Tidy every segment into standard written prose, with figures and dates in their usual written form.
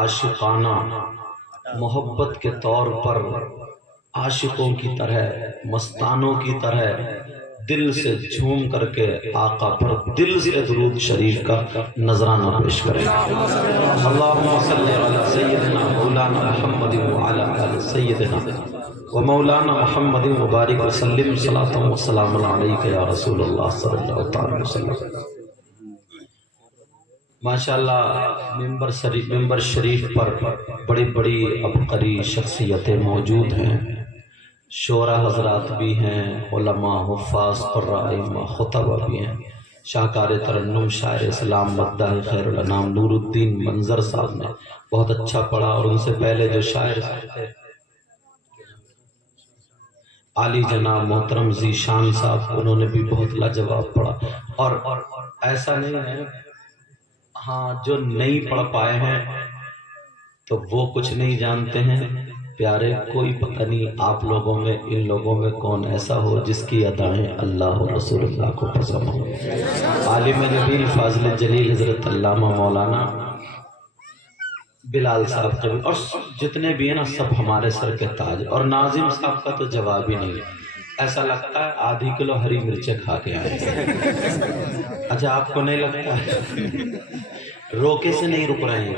عاشقانہ محبت کے طور پر عاشقوں کی طرح مستانوں کی طرح دل سے جھوم کر کے آقا پر دل سے درود شریف کا نذرانہ پیش کریں۔ اللہم صلی علی سیدنا مولانا محمد وعلی آل سیدنا و مولانا محمد مبارک وسلم صلاۃ و سلام علیک یا رسول اللہ صلی اللہ علیہ وسلم۔ ماشاءاللہ ممبر شریف پر بڑی بڑی عبقری شخصیتیں موجود ہیں، شعراء حضرات بھی ہیں، علماء، حفاظ، قراء، ائمہ، خطبہ بھی ہیں۔ شاہکار ترنم شاعر اسلام مداح خیر الانام نور الدین منظر صاحب نے بہت اچھا پڑھا، اور ان سے پہلے جو شاعر تھے عالی جناب محترم ذیشان صاحب، انہوں نے بھی بہت لاجواب پڑھا۔ اور ایسا نہیں ہے ہاں جو نہیں پڑھ پائے ہیں تو وہ کچھ نہیں جانتے ہیں پیارے، کوئی پتہ نہیں آپ لوگوں میں ان لوگوں میں کون ایسا ہو جس کی ادائیں اللہ اور رسول اللہ کو پسند ہو۔ عالم نبیل فاضل جلیل حضرت علامہ مولانا بلال صاحب کے اور جتنے بھی ہیں نا سب ہمارے سر کے تاج، اور ناظم صاحب کا تو جواب ہی نہیں ہے، ایسا لگتا ہے آدھی کلو ہری مرچیں کھا کے آئے۔ اچھا آپ کو نہیں لگتا ہے؟ روکے سے نہیں رک رہے ہیں،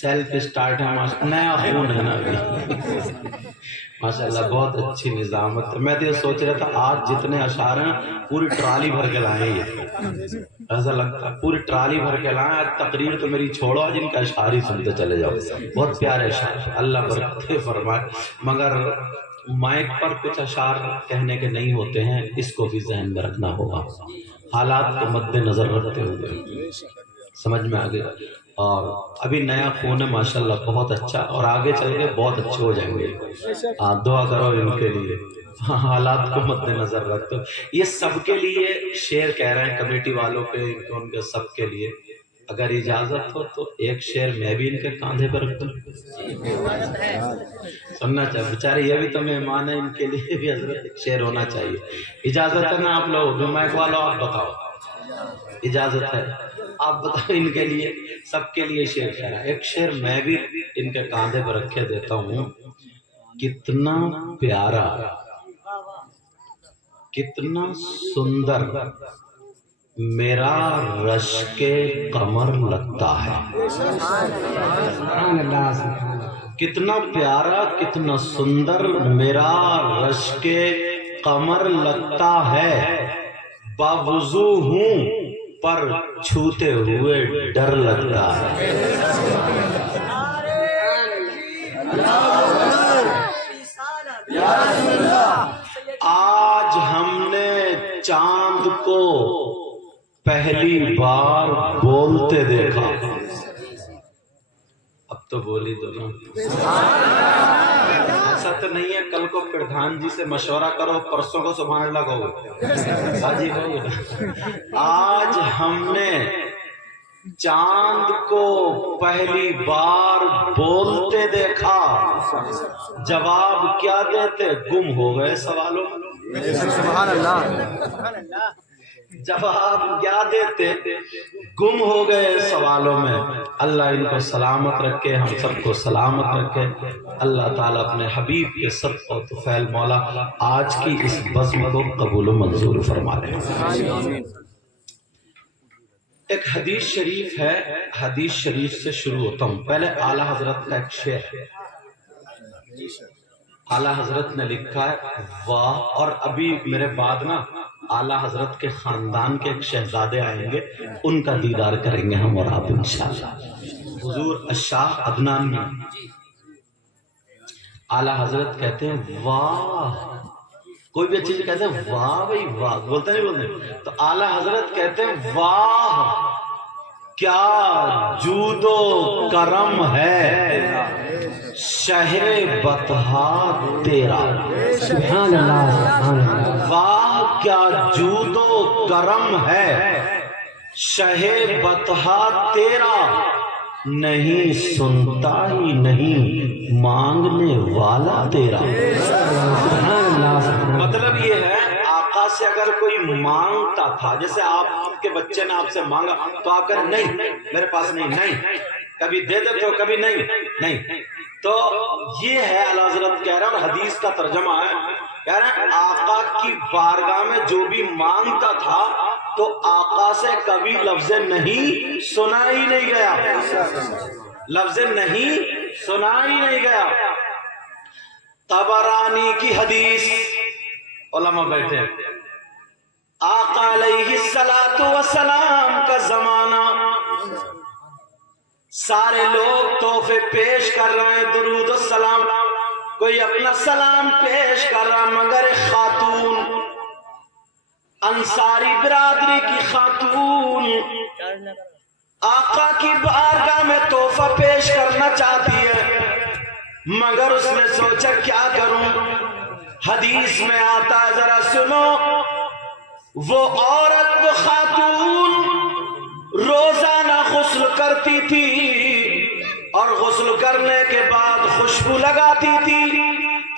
سیلف سٹارٹ ہے، نیا خون ہے نا ابھی۔ ماشاءاللہ بہت اچھی نظامت ہے۔ میں تو یہ سوچ رہا تھا آج جتنے اشعار ہیں پوری ٹرالی بھر کے لائیں گے، ایسا لگتا ہے پوری ٹرالی بھر کے لائیں۔ آج تقریر تو میری چھوڑو، آج ان کا اشعار ہی سنتے چلے جاؤ، بہت پیارے اشعار، اللہ برکتیں فرمائے۔ مگر مائک پر کچھ اشعار کہنے کے نہیں ہوتے ہیں، اس کو بھی ذہن میں رکھنا ہوگا، حالات کو مد نظر رکھتے ہوئے، سمجھ میں آگے۔ اور ابھی نیا خون ہے ماشاءاللہ بہت اچھا، اور آگے چل کے بہت اچھے ہو جائیں گے، دعا کرو ان کے لیے، حالات کو مد نظر رکھتے ہو۔ یہ سب کے لیے شعر کہہ رہے ہیں، کمیٹی والوں کے، ان کے سب کے لیے، اگر اجازت ہو تو ایک شعر میں بھی ان کے کاندھے پر رکھ دوں، سننا چاہیے بیچارے، یہ بھی تو مہمان ہیں، ان کے لیے بھی حضرت ایک شعر ہونا چاہیے۔ اجازت ہے نا آپ لوگ جو مائک والوں، آپ بتاؤ اجازت ہے؟ آپ بتاؤ ان کے لیے، سب کے لیے شعر کہہ رہا ہے، ایک شعر میں بھی ان کے کاندھے پر رکھے دیتا ہوں۔ کتنا پیارا، کتنا سندر میرا رشک قمر لگتا ہے، کتنا پیارا کتنا سندر میرا رشک قمر لگتا ہے، باوضو ہوں پر چھوتے ہوئے ڈر لگتا ہے۔ آج ہم نے چاند کو پہلی بار بولتے دیکھا، اب تو بولی دو نا، ایسا تو نہیں ہے کل کو پردھان جی سے مشورہ کرو، پرسوں کو سبحان اللہ کہو، آج ہم نے چاند کو پہلی بار بولتے دیکھا، جواب کیا دیتے گم ہو گئے سوالوں میں، سبحان اللہ، جواب کیا دیتے گم ہو گئے سوالوں میں۔ اللہ ان کو سلامت رکھے، ہم سب کو سلامت رکھے، اللہ تعالیٰ اپنے حبیب کے صدقہ و طفیل مولا آج کی اس بزم کو قبول و منظور فرما لے۔ ایک حدیث شریف ہے، حدیث شریف سے شروع ہوتا ہوں۔ پہلے اعلیٰ حضرت کا ایک شعر، اعلیٰ حضرت نے لکھا ہے واہ، اور ابھی میرے بعد نا اعلیٰ حضرت کے خاندان کے ایک شہزادے آئیں گے، ان کا دیدار کریں گے ہم اور آپ انشاءاللہ۔ حضور الشاہ عدنان میں اعلیٰ حضرت کہتے ہیں واہ، کوئی بھی اچھی چیز کہتے ہیں واہ بھائی واہ، بولتے نہیں بولتے، تو اعلیٰ حضرت کہتے ہیں واہ کیا جود و کرم ہے شہر بطحا تیرا، سبحان اللہ، واہ کیا جود و کرم ہے شہر بطحا تیرا، نہیں سنتا ہی نہیں مانگنے والا تیرا، سبحان اللہ۔ مطلب یہ ہے آقا سے اگر کوئی مانگتا تھا، جیسے آپ کے بچے نے آپ سے مانگا تو آ کر نہیں میرے پاس نہیں، کبھی دے دیتے ہو کبھی نہیں تو یہ ہے اعلیٰ حضرت کہہ رہے ہیں، اور حدیث کا ترجمہ ہے، کہہ رہے ہیں آقا کی بارگاہ میں جو بھی مانگتا تھا تو آقا سے کبھی لفظ نہیں سنا ہی نہیں گیا، لفظ نہیں سنا ہی نہیں گیا۔ طبرانی کی حدیث، علماء بیٹھے ہیں، آقا علیہ السلام کا زمانہ، سارے لوگ تحفے پیش کر رہے ہیں، درود السلام، کوئی اپنا سلام پیش کر رہا، مگر خاتون انصاری برادری کی خاتون آقا کی بارگاہ میں تحفہ پیش کرنا چاہتی ہے، مگر اس نے سوچا کیا کروں۔ حدیث میں آتا ہے، ذرا سنو، وہ عورت، وہ خاتون روزانہ غسل کرتی تھی اور غسل کرنے کے بعد خوشبو لگاتی تھی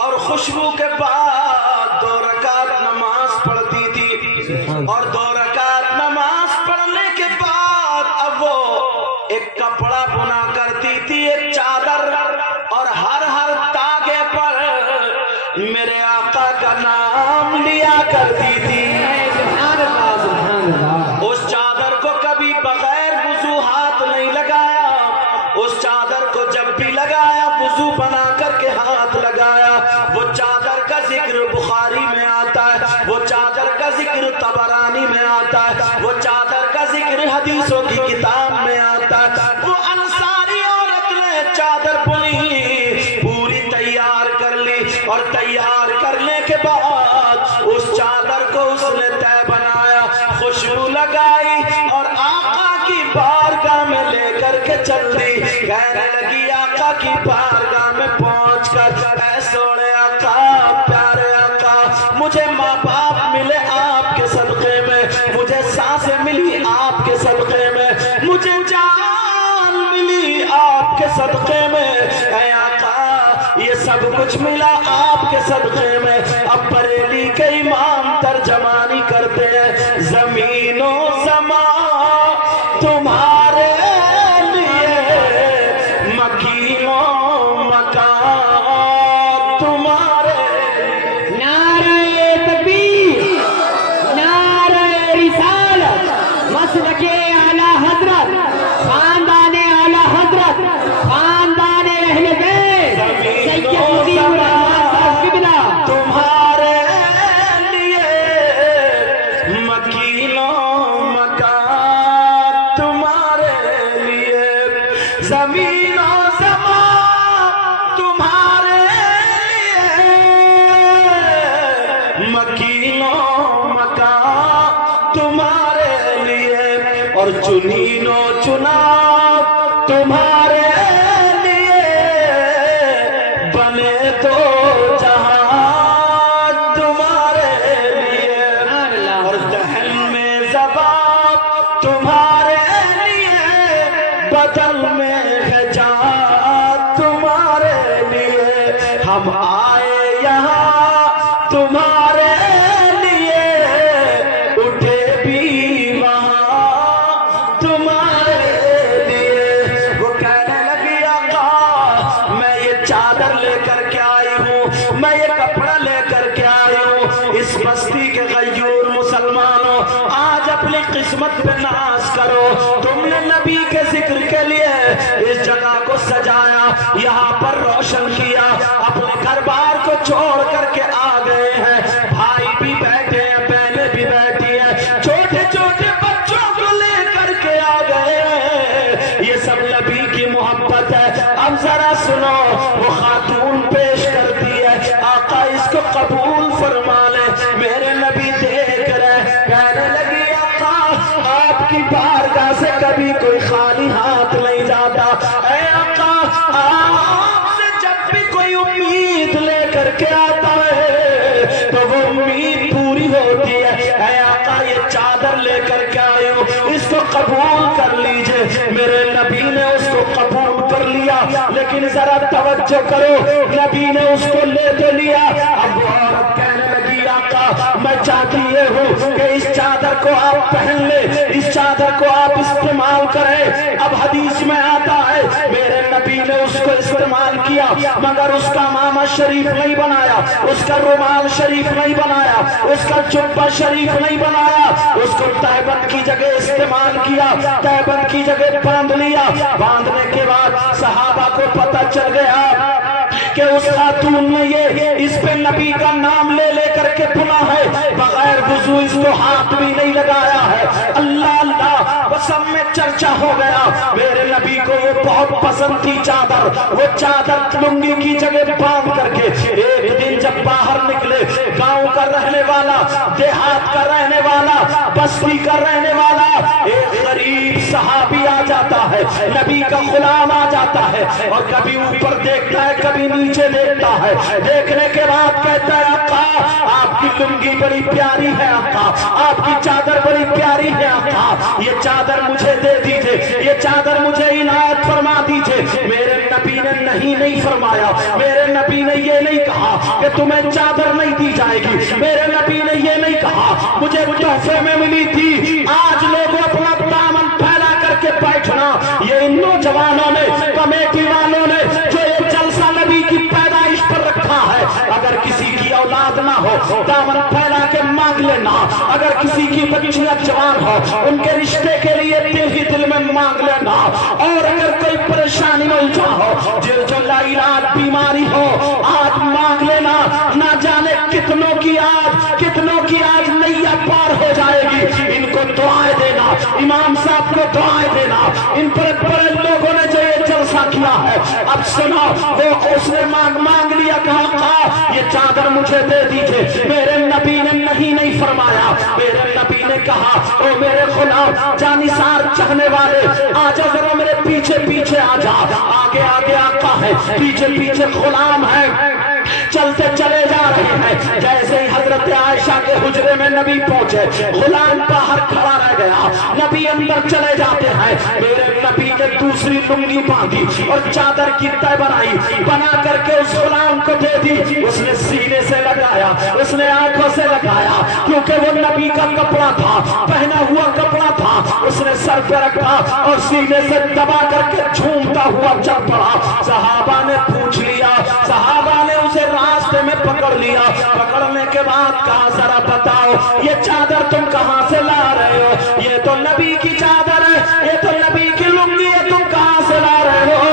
اور خوشبو کے بعد 2 رکعت نماز پڑھتی تھی، اور 2 رکعت نماز پڑھنے کے بعد اب وہ ایک کپڑا بنا کرتی تھی، ایک چادر، اور ہر تاگے پر میرے آقا کا نام لیا کرتی تھی۔ اس چادر کو کبھی بغیر وضو ہاتھ نہیں لگایا، اس چادر کو جب بھی لگایا وضو بنا کر کے ہاتھ لگایا۔ وہ چادر کا ذکر بخاری میں آتا ہے، وہ چادر کا ذکر طبرانی میں آتا ہے، وہ چادر کا ذکر حدیثوں کی کتاب میں آتا ہے۔ وہ انصاری عورت نے چادر بنی، پوری تیار کر لی، اور تیار کرنے کے بعد اس چادر کو اس نے طے بنایا، خوشبو لگائی اور آقا کی بارگاہ میں لے کر کے چل دی۔ کہنے لگی آقا کی بارگاہ میں پہنچ کر، اے سونے آقا، پیارے آقا، مجھے ماں باپ ملے آپ کے صدقے میں، مجھے سانسیں ملی آپ کے صدقے میں، مجھے جان ملی آپ کے صدقے میں، اے آقا یہ سب کچھ ملا آپ کے صدقے میں۔ اب بریلی کے امام ترجمانی کرتے ہیں، زمین و زمان تمہارے لیے، مکین و مکان تمہارے۔ نعرہ تکبیر، نعرہ رسالت، مسلک اعلیٰ حضرت، خاندان اعلیٰ حضرت، خاندان اہل بیت، سید مجیب الرحمن صاحب قبلہ تمہارے لیے مکین و مکان تمہارے لیے، زمین و زمان تمہارے لیے، مکین و مکان تمہارے لیے، اور چنین و چناب تمہارے لیے، بنے تو جہاں تمہارے لیے، اور دہن میں زبان تمہارے لیے، بدل میں ہے جان تمہارے لیے، ہم آئے یہاں تمہارے لیے، اٹھے بھی وہاں تمہارے لیے۔ وہ کہنے لگی آقا میں یہ چادر لے کر کے آئی ہوں، میں یہ کپڑا لے کر کے آئی ہوں، اس بستی کے غیور مسلمانوں آج اپنی قسمت پہ ناز کرو، تم نے نبی کے ذکر کے لیے اس جگہ کو سجایا، یہاں پر روشن کیا، اپنے گھر بار کو چھوڑ کر کے آ گئے ہیں، بھائی بھی بیٹھے ہیں، بہنیں بھی بیٹھی ہیں، چھوٹے چھوٹے بچوں کو لے کر کے آ گئے ہیں، یہ سب نبی کی محبت ہے۔ اب ذرا سنو، وہ خاتون پیش کرتی ہے، آقا اس کو قبول فرما لے، میرے نبی دیکھ رہے، کہنے لگی آقا آپ کی بارگاہ سے کبھی کوئی خالی ہاتھ نہیں جاتا، اے آقا آپ سے جب بھی کوئی امید لے کر کے آتا ہے تو وہ امید پوری ہوتی ہے، اے آقا یہ چادر لے کر کے آئے ہو، اس کو قبول کر لیجئے۔ میرے نبی نے اس کو قبول کر لیا، لیکن ذرا توجہ کرو، نبی نے اس کو لے تو لیا، اب وہ عورت کہنے لگی آقا میں چاہتی یہ ہوں کہ اس چادر کو آپ پہن لیں، اس چادر کو آپ استعمال کریں۔ اب حدیث میں آتا ہے کیا مگر اس کا امامہ شریف نہیں بنایا، اس کا رومال شریف نہیں بنایا، اس کا جبہ شریف نہیں بنایا، اس کو تہبند کی جگہ استعمال کیا، تہبند کی جگہ باندھ لیا۔ باندھنے کے بعد صحابہ کو پتہ چل گیا کہ اس خاتون نے یہ اس پہ نبی کا نام لے لے کر کے بنا ہے، بغیر وضو اس کو ہاتھ بھی نہیں لگایا ہے۔ اللہ اللہ سب میں چرچا ہو گیا۔ میرے نبی کو یہ بہت پسند تھی چادر، وہ چادر لنگی کی جگہ باندھ کر کے ایک دن جب باہر نکلے، گاؤں کا رہنے والا، دیہات کا رہنے والا، بستی کا رہنے والا ایک غریب صحابی آ جاتا ہے، نبی کا غلام آ جاتا ہے، اور کبھی اوپر دیکھتا ہے کبھی نیچے دیکھتا ہے۔ دیکھنے کے بعد کہتا ہے آقا آپ کی لنگی بڑی پیاری ہے، آقا آپ کی چادر بڑی پیاری ہے، آقا یہ چادر مجھے دے دیجئے، یہ چادر مجھے عنایت فرما دیجئے۔ میرے نبی نے نہیں فرمایا، میرے نبی نے یہ نہیں کہا کہ تمہیں چادر نہیں دی جائے گی، میرے نبی نے یہ نہیں کہا مجھے تحفے میں ملی تھی۔ آج لوگ اپنا دامن پھیلا کر کے بیٹھنا، یہ ان نوجوانوں نے، کمیٹی والوں نے جو یہ جلسہ نبی کی پیدائش پر رکھا ہے، اگر کسی کی اولاد نہ ہو دامن پھیلا کے مانگ لینا، اگر کسی کی بچیاں جوان ہو ان کے رشتے کے لیے دل ہی دل میں مانگ لینا، اور اگر کوئی پریشانی الجھا ہو، جو لاعلاج بیماری ہو آج مانگ لینا، نہ جانے کتنوں کی آج نیا پار ہو جائے گی۔ ان کو دعائیں دینا، امام صاحب کو دعائیں دینا، ان پر بڑے لوگوں نے جو یہ جلسہ کیا ہے۔ اب سنا وہ اس نے مانگ لیا، کہا یہ چادر مجھے دے دیجئے، میرے نبی نے نہیں فرمایا، میرے نبی نے کہا او میرے غلام جانثار چاہنے والے آجا ذرا میرے پیچھے پیچھے آجا، آگے آگے آقا ہے، پیچھے پیچھے غلام ہے، چلتے چلے جا رہے ہیں۔ جیسے ہی حضرت عائشہ کے حجرے میں نبی پہنچے، غلام باہر کھڑا رہ گیا، نبی اندر چلے جاتے ہیں۔ میرے نبی نے دوسری لنگی باندھی اور چادر کی تہ بنا کر کے اس غلام کو دے دی۔ اس نے سینے سے لگایا، اس نے آنکھوں سے لگایا، کیونکہ وہ نبی کا کپڑا تھا، پہنا ہوا کپڑا تھا۔ اس نے سر پہ رکھا اور سینے سے دبا کر کے جھومتا ہوا چل پڑا۔ صحابہ نے پوچھ لیا، صحابہ نے اسے راستے میں پکڑ لیا، پکڑنے کے بعد کہا ذرا بتاؤ یہ چادر تم کہاں سے لا رہے ہو؟ یہ تو نبی کی چادر ہے، یہ تو نبی کی لنگی ہے، تم کہاں سے لا رہے ہو؟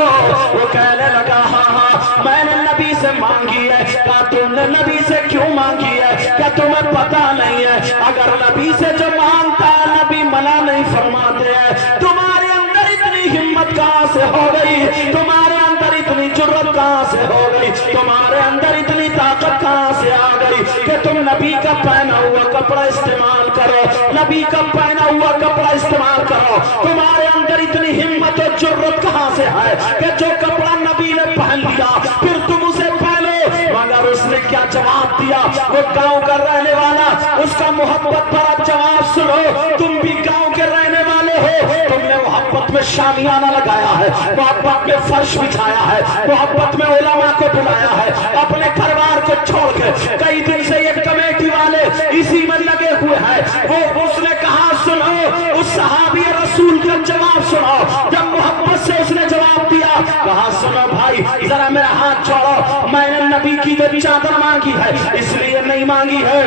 وہ کہنے لگا ہاں میں نے نبی سے مانگی ہے۔ کہا تم نے نبی سے کیوں مانگی ہے؟ کیا تمہیں پتا نہیں ہے اگر نبی سے جو مانگتا ہے نبی منع نہیں فرماتے ہیں؟ تمہارے اندر اتنی ہمت کہاں سے ہو گئی؟ تمہارے اندر اتنی جرأت کہاں سے ہو گئی؟ تمہارے اندر اتنی طاقت کہاں سے آ گئی کہ تم نبی کا پہنا ہوا کپڑا استعمال کرو، نبی کا پہنا ہوا کپڑا استعمال کرو؟ تمہارے اندر اتنی ہمت اور جرأت کہاں سے ہے کہ جو کپڑا نبی نے پہن لیا پھر تم اسے پہنو؟ مگر اس نے کیا جواب دیا؟ وہ گاؤں کا رہنے والا، اس کا محبت بھرا جواب سنو۔ تم بھی گاؤں کے رہنے والے ہو، تم نے محبت میں شامیانہ لگایا ہے، محبت میں فرش بچھایا ہے، محبت میں علماء کو بلایا ہے، اپنے گھر کو چھوڑ کے کئی دن سے یہ کمیٹی والے اسی میں لگے ہوئے ہیں۔ وہ اس نے کہا سنو، اس صحابی رسول کا جواب سنو۔ جب محبت سے اس نے جواب دیا، کہا سنو بھائی ذرا میرا ہاتھ چھوڑو، میں نے نبی کی جو چادر مانگی ہے اس لیے نہیں مانگی ہے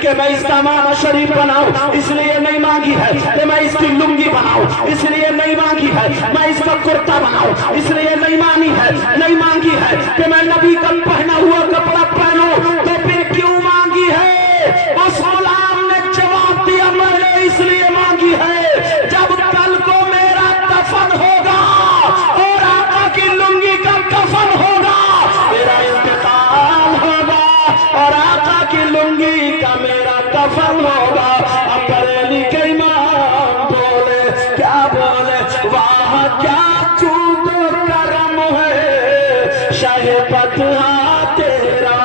کہ میں اس کا امامہ شریف بناؤں، اس لیے نہیں مانگی ہے کہ میں اس کی لنگی بناؤں، اس لیے نہیں مانگی ہے میں اس کا کرتا بناؤں، اس لیے نہیں مانگی ہے کہ میں نبی کا پہنا ہوا کپڑا پہنوں، تو پھر کیوں مانگی ہے؟ اس غلام نے جواب دیا میں نے اس لیے مانگی ہے جب کل کو میرا دفن ہوگا اور آقا کی لنگی کا کفن ہوگا، میرا انتقال ہوگا اور آقا کی لنگی کا میرا کفن ہوگا۔ اب بریلی کے امام بولے، کیا بولے؟ واہ کیا چوب کرم ہے شاہ فتح تیرا،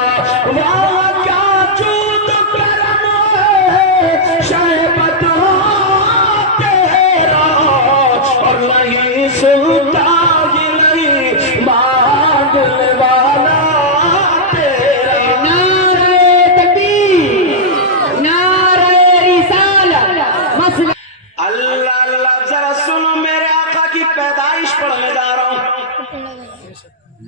واہ کیا چوب کرم ہے شاہ فتح تیرا، اور نہیں سنتا ہی نہیں مانگنے والا تیرا۔ نعرہ تکبیر، نعرہ رسالت، اللہ اللہ ذرا سنو، میرے آقا کی پیدائش پڑھنے جا رہا ہوں۔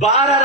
12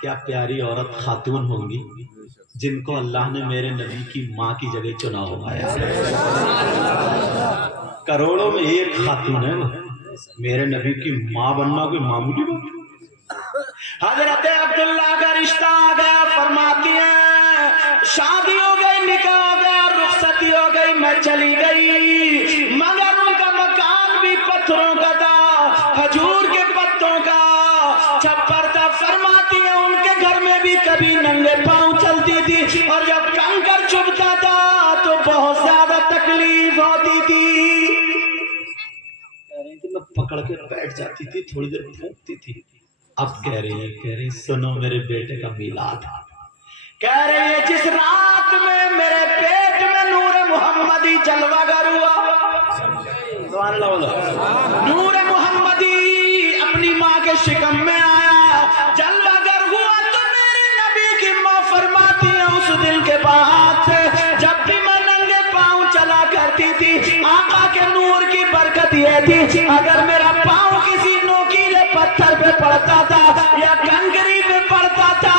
کیا پیاری عورت خاتون ہوں گی جن کو اللہ نے میرے نبی کی ماں کی جگہ چنا ہوا ہے. کروڑوں میں ایک خاتون ہے وہ. میرے نبی کی ماں بننا کوئی معمولی بات. حضرت عبداللہ کا رشتہ آ گیا. فرماتی ہیں شادی ہو گئی, نکاح ہو گیا, رخصتی ہو گئی, میں چلی گئی, مگر ان کا مکان بھی پتھروں کا تھا, کھجور کے پتوں کا چھپر تھا. فرماتی ہیں ان کے گھر میں بھی کبھی ننگے پاؤں چلتی تھی, اور جب کنکر چبھتا تھا تو بہت زیادہ تکلیف ہوتی تھی. میں پکڑ کے بیٹھ جاتی تھی, تھوڑی دیر پھونکتی تھی. اب کہہ رہی سنو میرے بیٹے کا میلاد. کہہ رہی ہے جس رات میں میرے پیٹ میں نور محمدی جلوہ گر ہوا, نور محمدی اپنی ماں کے شکم میں آیا, جلوہ گر ہوا, تو میرے نبی کی ماں فرماتی ہے اس دل کے بعد سے جب بھی میں ننگے پاؤں چلا کرتی تھی, آقا کے نور کی برکت یہ تھی, اگر میرا پاؤں کسی نوکیلے پتھر پہ پڑتا تھا یا کنکری پہ پڑتا تھا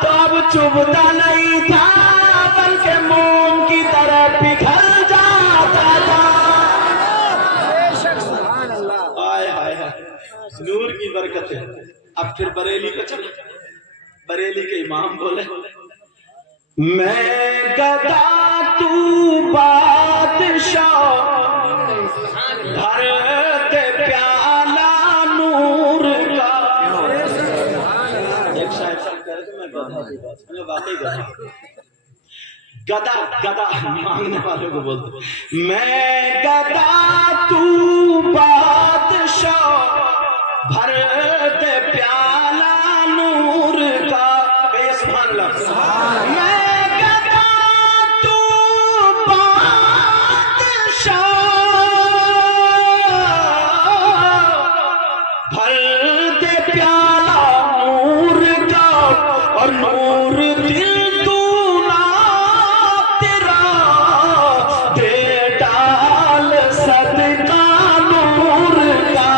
تو اب چبھتا نہیں تھا, بلکہ موم کی طرح پگھل جاتا تھا. آئے ہائے ہائے, نور کی برکت ہے. اب پھر بریلی کو چلے. بریلی کے امام بولے میں گدا تو بادشاہ بھرتے پیالہ نور کا. ایک شاعر صاحب کہہ رہے تھے میں گدا تو بادشاہ, واقعی گدا گدا مانگنے والوں کو بولتے میں گدا تو بادشاہ بھرتے پیالہ نور کا. کہ سبحان اللہ. میں گدا تو بادشاہ بھرتے پیالہ نور کا, اور نور دل تو نہ تیرا دے ڈال صدقہ نور کا.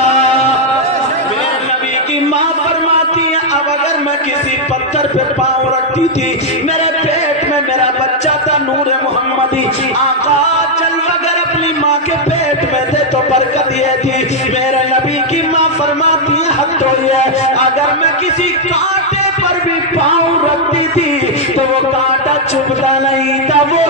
میرے نبی کی ماں فرماتی ہے اب اگر میں کسی پتھر پہ پاؤں رکھتی تھی, میرے پیٹ میں میرا بچہ تھا نور محمدی, آقا جلوہ گر اپنی ماں کے پیٹ میں تھے تو برکت یہ تھی. میرے نبی کی ماں فرماتی ہے حد تو یہ اگر میں کسی کانٹے پر بھی پاؤں رکھتی تھی تو وہ کانٹا چبھتا نہیں تھا, وہ